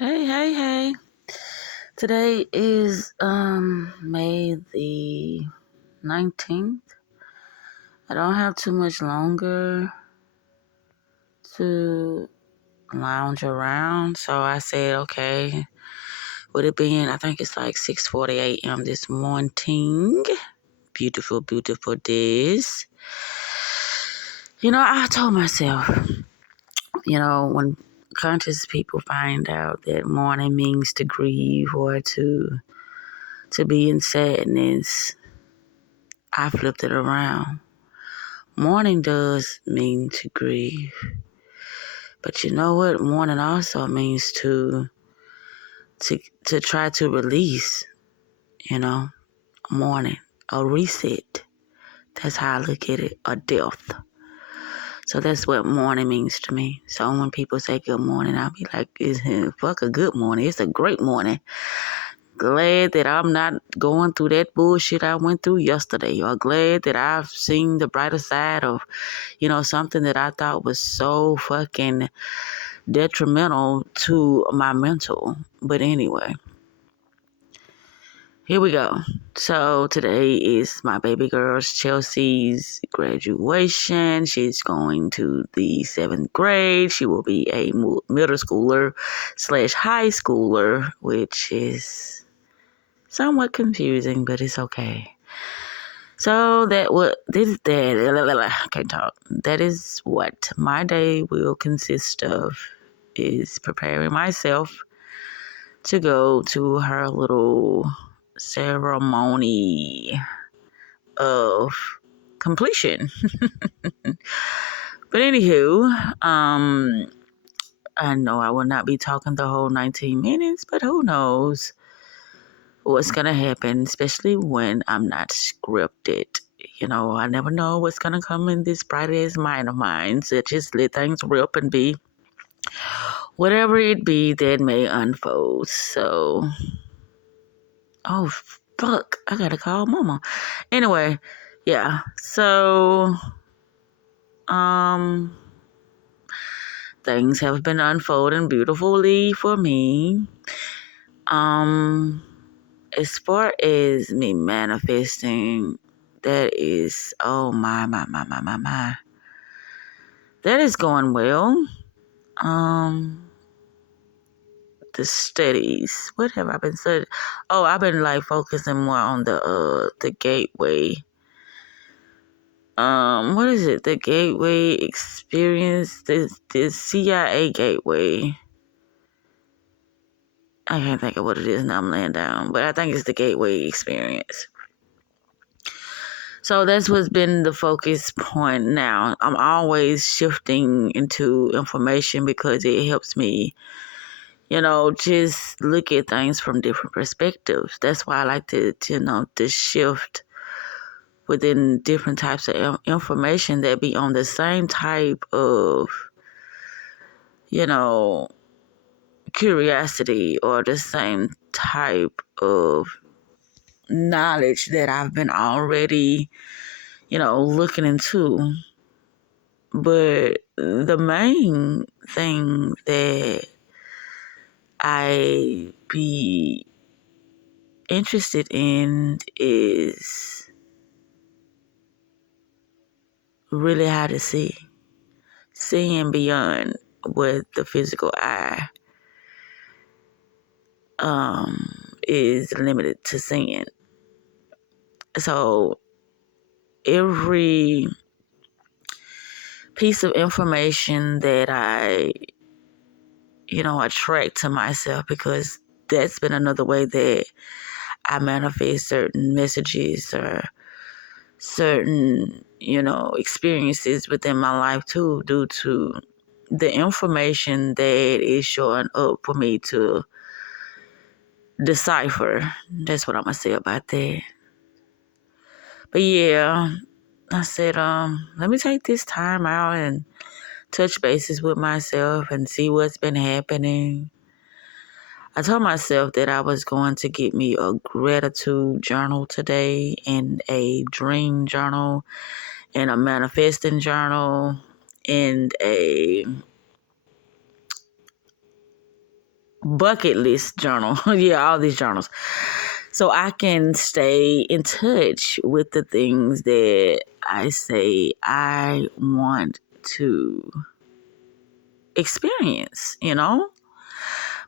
Hey. Today is May the 19th. I don't have too much longer to lounge around, so I said, okay, with it being, I think it's like 6:40 a.m. this morning. Beautiful days. I told myself, when conscious people find out that mourning means to grieve or to be in sadness, I flipped it around. Mourning does mean to grieve. But you know what? Mourning also means to try to release, mourning, a reset. That's how I look at it, a death. So that's what mourning means to me. So when people say good morning, I'll be like, fuck a good morning. It's a great morning. Glad that I'm not going through that bullshit I went through yesterday, or glad that I've seen the brighter side of, something that I thought was so fucking detrimental to my mental. But anyway, here we go. So today is my baby girl Chelsea's graduation. She's going to the 7th grade. She will be a middle schooler / high schooler, which is somewhat confusing, but it's okay. So I can't talk. That is what my day will consist of, is preparing myself to go to her little ceremony of completion. But anywho, I know I will not be talking the whole 19 minutes, but who knows what's going to happen, especially when I'm not scripted. I never know what's going to come in this bright ass mind of mine. So just let things rip and be whatever it be that may unfold. So, oh, fuck, I got to call mama. Anyway, yeah. So, things have been unfolding beautifully for me. As far as me manifesting, that is, oh my. That is going well. The studies. What have I been studying? Oh, I've been focusing more on the gateway. What is it? The gateway experience, the CIA gateway. I can't think of what it is now. I'm laying down, but I think it's the gateway experience. So that's what's been the focus point now. I'm always shifting into information because it helps me, just look at things from different perspectives. That's why I like to shift within different types of information that be on the same type of, curiosity, or the same type of knowledge that I've been already, looking into. But the main thing that I be interested in is really how to seeing beyond what the physical eye is limited to seeing. So every piece of information that I attract to myself, because that's been another way that I manifest certain messages or certain, experiences within my life too, due to the information that is showing up for me to decipher. That's what I'm gonna say about that. But yeah, I said, let me take this time out and touch bases with myself and see what's been happening. I told myself that I was going to get me a gratitude journal today, and a dream journal, and a manifesting journal, and a bucket list journal. Yeah, all these journals. So I can stay in touch with the things that I say I want to experience,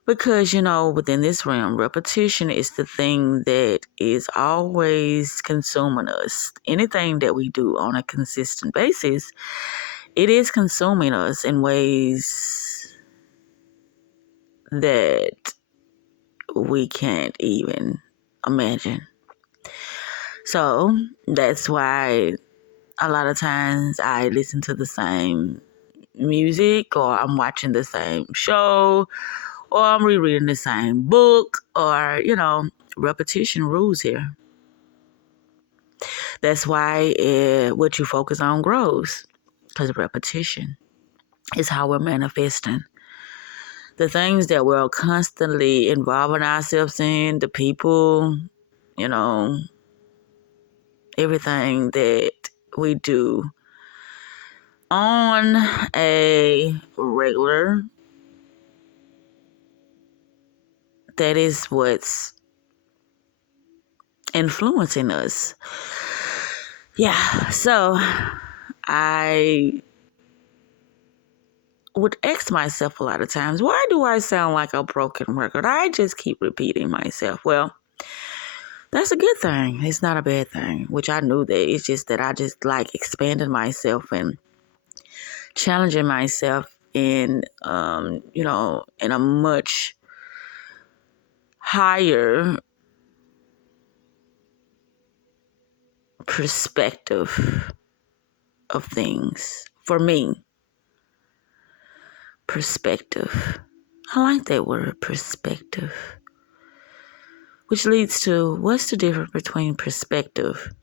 Because, within this realm, repetition is the thing that is always consuming us. Anything that we do on a consistent basis, it is consuming us in ways that we can't even imagine. So that's why a lot of times I listen to the same music, or I'm watching the same show, or I'm rereading the same book, or, repetition rules here. That's why what you focus on grows, because repetition is how we're manifesting. The things that we're constantly involving ourselves in, the people, everything that we do on a regular, that is what's influencing us. Yeah, so I would ask myself a lot of times, why do I sound like a broken record? I just keep repeating myself. Well, that's a good thing. It's not a bad thing, which I knew that. It's just that I just like expanding myself and challenging myself in, in a much higher perspective of things. For me, perspective. I like that word, perspective. Which leads to, what's the difference between perspective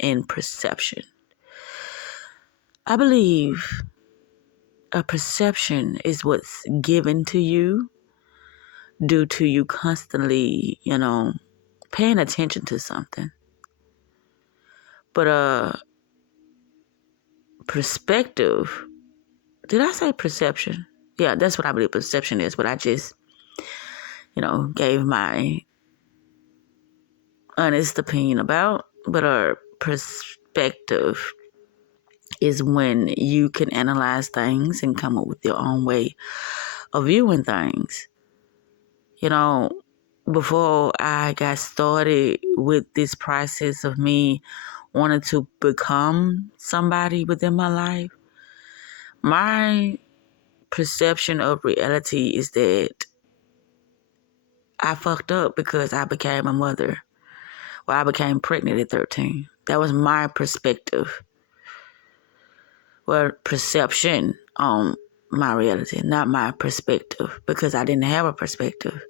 and perception? I believe a perception is what's given to you due to you constantly, paying attention to something. But a perspective, did I say perception? Yeah, that's what I believe perception is, but I just, gave my honest opinion about. But a perspective is when you can analyze things and come up with your own way of viewing things. Before I got started with this process of me wanting to become somebody within my life, my perception of reality is that I fucked up because I became a mother. Well, I became pregnant at 13. That was my perspective. Well, perception on my reality, not my perspective, because I didn't have a perspective.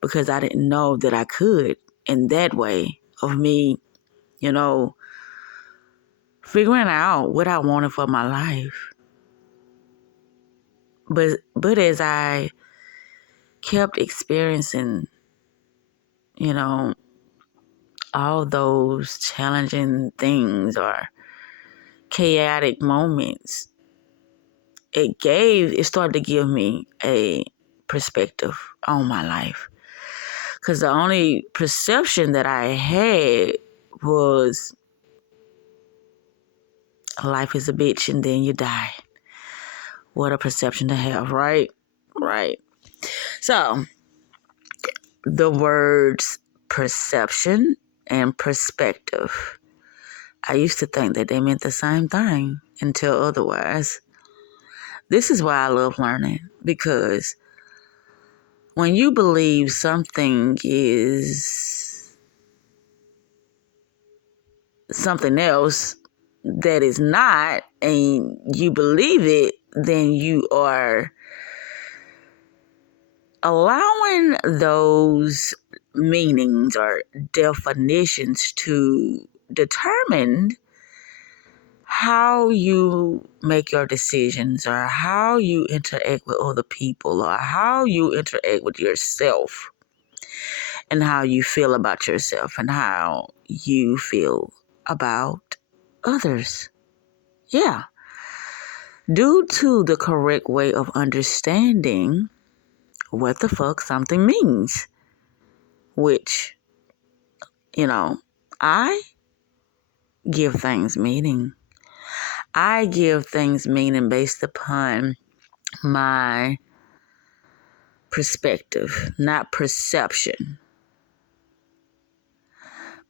Because I didn't know that I could in that way of me, figuring out what I wanted for my life. But as I kept experiencing, all those challenging things or chaotic moments, it started to give me a perspective on my life. Because the only perception that I had was life is a bitch and then you die. What a perception to have, right? Right. So, the words perception and perspective, I used to think that they meant the same thing until otherwise. This is why I love learning, because when you believe something is something else that is not, and you believe it, then you are allowing those meanings or definitions to determine how you make your decisions, or how you interact with other people, or how you interact with yourself, and how you feel about yourself, and how you feel about others. Yeah. Due to the correct way of understanding what the fuck something means. Which, I give things meaning. I give things meaning based upon my perspective, not perception.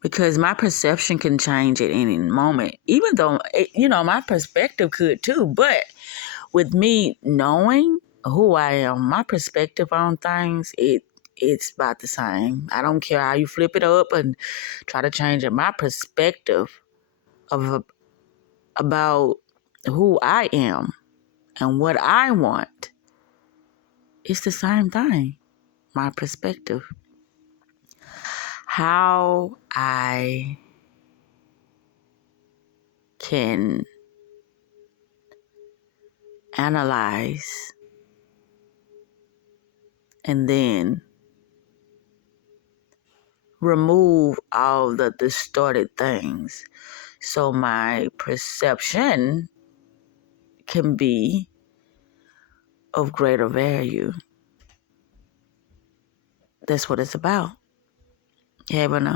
Because my perception can change at any moment, even though, my perspective could too. But with me knowing who I am, my perspective on things, it's about the same. I don't care how you flip it up and try to change it. My perspective about who I am and what I want, it's the same thing. My perspective. How I can analyze and then remove all the distorted things so my perception can be of greater value. That's what it's about. Having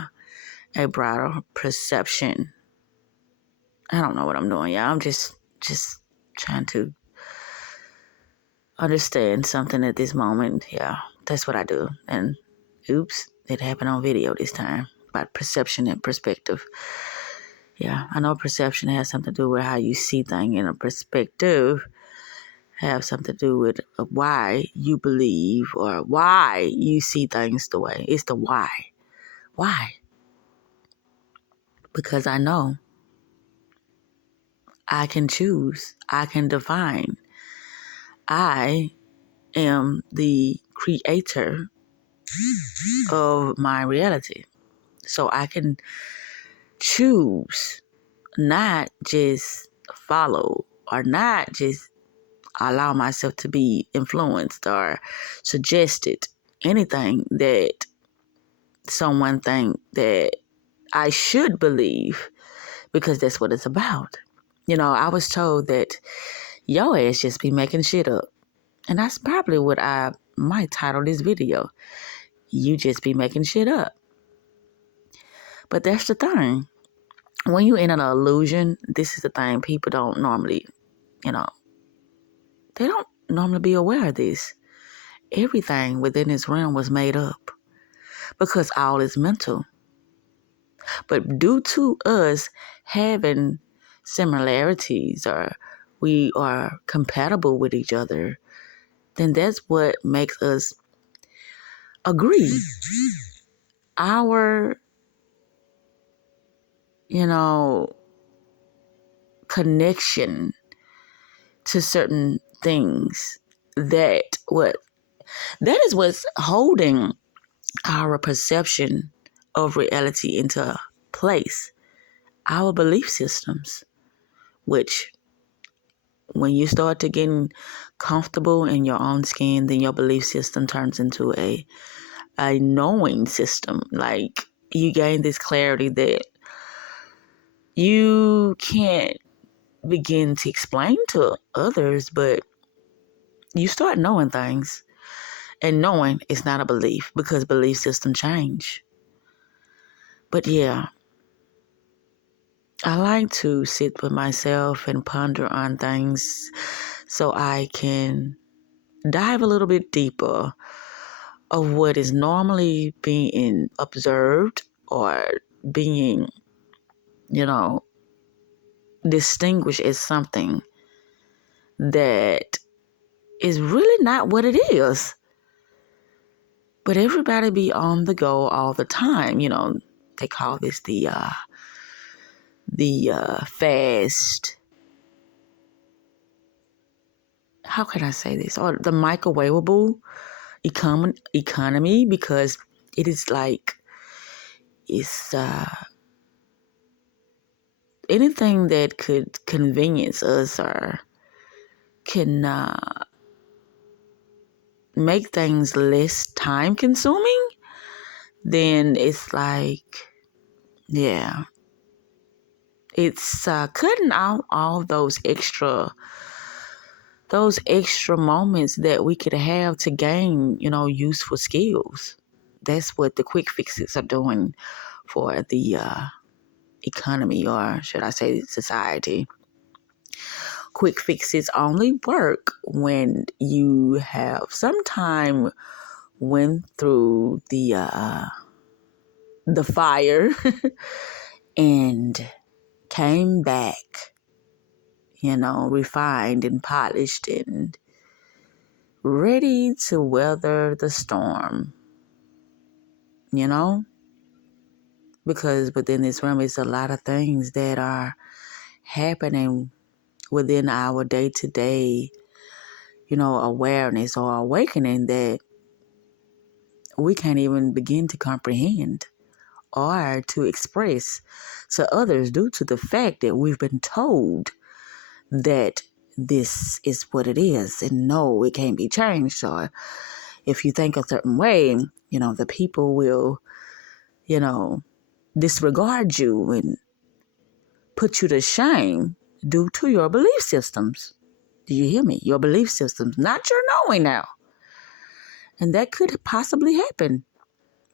a broader perception. I don't know what I'm doing, y'all. I'm just trying to understand something at this moment. Yeah, that's what I do. And oops, it happened on video this time. About perception and perspective. Yeah, I know perception has something to do with how you see things, and a perspective have something to do with why you believe or why you see things the way. It's the why. Why? Because I know I can choose. I can define. I am the creator of my reality. So I can choose not just follow or not just allow myself to be influenced or suggested anything that someone think that I should believe, because that's what it's about. I was told that your ass just be making shit up. And that's probably what I might title this video. You just be making shit up. But that's the thing. When you're in an illusion, this is the thing. People don't normally, they don't normally be aware of this. Everything within this realm was made up because all is mental. But due to us having similarities or we are compatible with each other, then that's what makes us agree. Our, connection to certain things, that is what's holding our perception of reality into place. Our belief systems, which when you start to getting comfortable in your own skin, then your belief system turns into a knowing system. Like you gain this clarity that you can't begin to explain to others, but you start knowing things. And knowing is not a belief because belief systems change. But yeah, I like to sit with myself and ponder on things so I can dive a little bit deeper of what is normally being observed or being, distinguished as something that is really not what it is. But everybody be on the go all the time. They call this the fast, how can I say this? Or the microwavable economy, because it is like, it's anything that could convenience us or can make things less time consuming, then it's like, yeah, it's cutting out all those extra those extra moments that we could have to gain, useful skills. That's what the quick fixes are doing for the economy, or should I say society. Quick fixes only work when you have sometime went through the fire and came back, refined and polished and ready to weather the storm, because within this realm is a lot of things that are happening within our day-to-day, awareness or awakening that we can't even begin to comprehend or to express to others due to the fact that we've been told that this is what it is and no, it can't be changed. Or if you think a certain way, the people will, disregard you and put you to shame due to your belief systems. Do you hear me? Your belief systems, not your knowing now. And that could possibly happen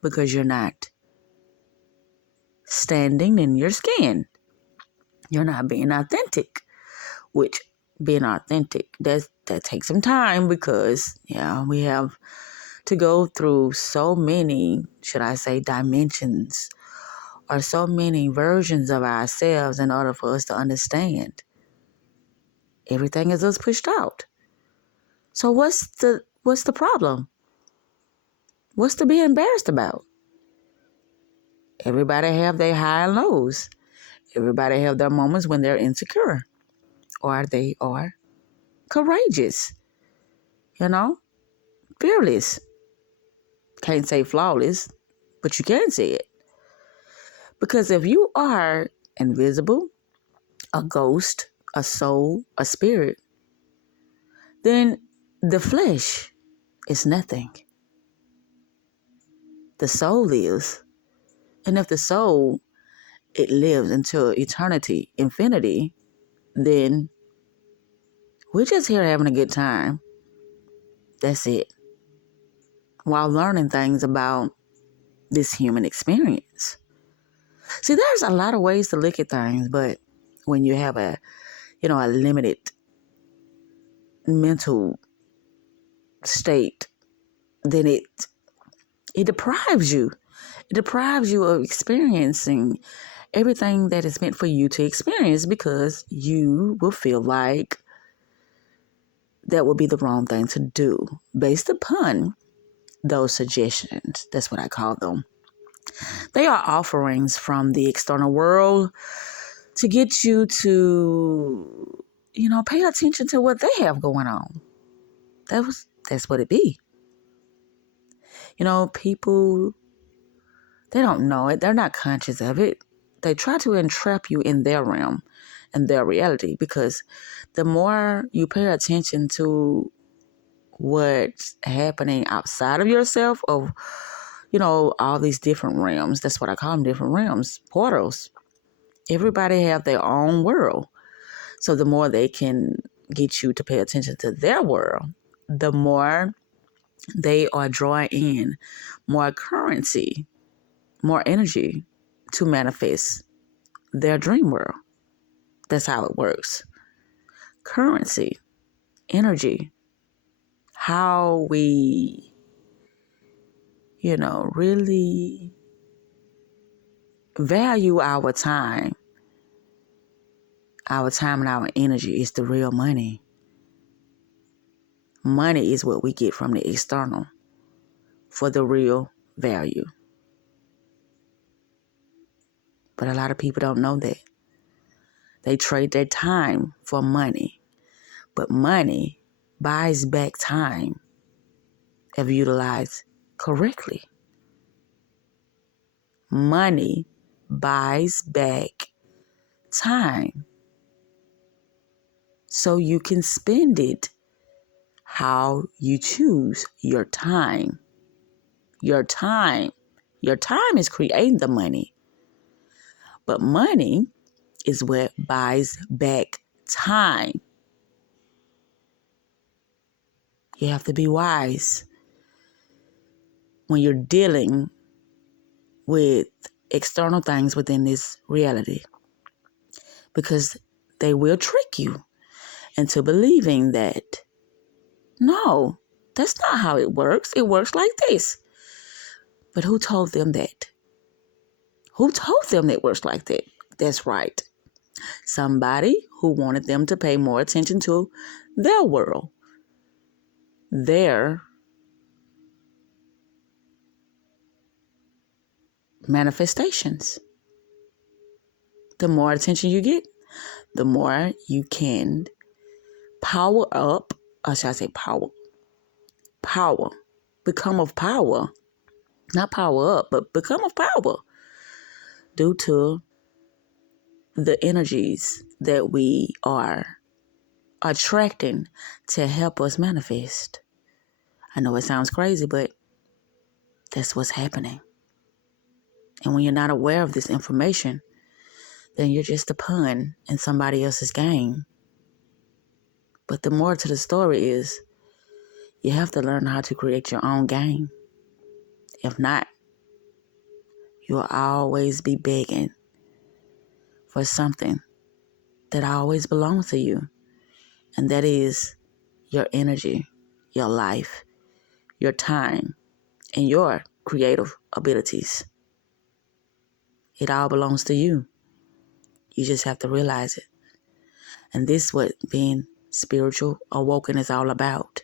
because you're not standing in your skin. You're not being authentic, which being authentic, that takes some time because, we have to go through so many, should I say, dimensions or so many versions of ourselves in order for us to understand. Everything is us pushed out. So what's the problem? What's to be embarrassed about? Everybody have their high and lows. Everybody have their moments when they're insecure or they are courageous, fearless. Can't say flawless, but you can say it. Because if you are invisible, a ghost, a soul, a spirit, then the flesh is nothing. The soul lives. And if the soul, it lives until eternity, infinity, then we're just here having a good time. That's it. While learning things about this human experience. See, there's a lot of ways to look at things, but when you have a limited mental state, then it deprives you. It deprives you of experiencing everything that is meant for you to experience because you will feel like that would be the wrong thing to do based upon those suggestions. That's what I call them. They are offerings from the external world to get you to, pay attention to what they have going on. That's what it be. People, they don't know it. They're not conscious of it. They try to entrap you in their realm and their reality because the more you pay attention to what's happening outside of yourself, of, all these different realms, that's what I call them, different realms, portals. Everybody have their own world. So the more they can get you to pay attention to their world, the more they are drawing in more currency, more energy to manifest their dream world. That's how it works. Currency, energy, how we, really value our time. Our time and our energy is the real money. Money is what we get from the external for the real value. But a lot of people don't know that. They trade their time for money. But money buys back time if utilized correctly. Money buys back time so you can spend it how you choose your time. Your time. Your time is creating the money. But money is what buys back time. You have to be wise when you're dealing with external things within this reality, because they will trick you into believing that, no, that's not how it works. It works like this. But who told them that? Who told them it works like that? That's right. Somebody who wanted them to pay more attention to their world, their manifestations. The more attention you get, the more you can power up, or should I say power, become of power, not power up, but become of power due to the energies that we are attracting to help us manifest. I know it sounds crazy, but that's what's happening. And when you're not aware of this information, then you're just a pawn in somebody else's game. But the more to the story is, you have to learn how to create your own game. If not, you'll always be begging for something that always belongs to you. And that is your energy, your life, your time, and your creative abilities. It all belongs to you. You just have to realize it. And this is what being spiritual awoken is all about.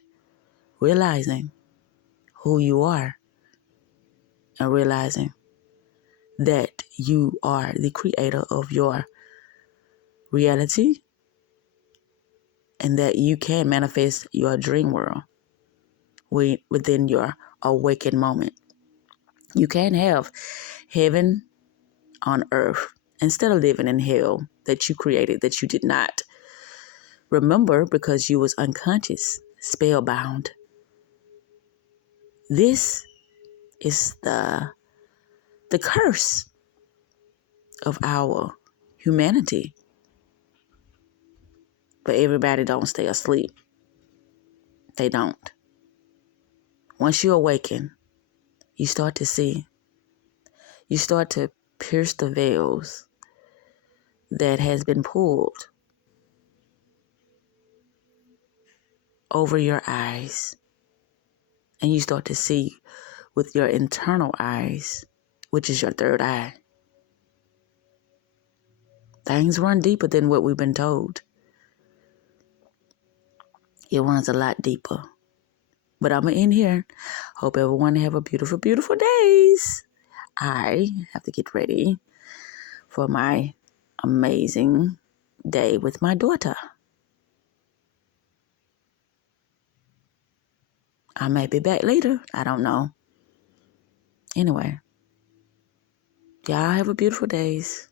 Realizing who you are and realizing that you are the creator of your reality and that you can manifest your dream world within your awakened moment. You can have heaven on earth instead of living in hell that you created, that you did not remember because you was unconscious, spellbound. This is the curse of our humanity. But everybody don't stay asleep. They don't. Once you awaken, you start to see. You start to pierce the veils that has been pulled over your eyes. And you start to see with your internal eyes, which is your third eye. Things run deeper than what we've been told. It runs a lot deeper. But I'm going to end here. Hope everyone have a beautiful, beautiful days. I have to get ready for my amazing day with my daughter. I may be back later. I don't know. Anyway, y'all have a beautiful days.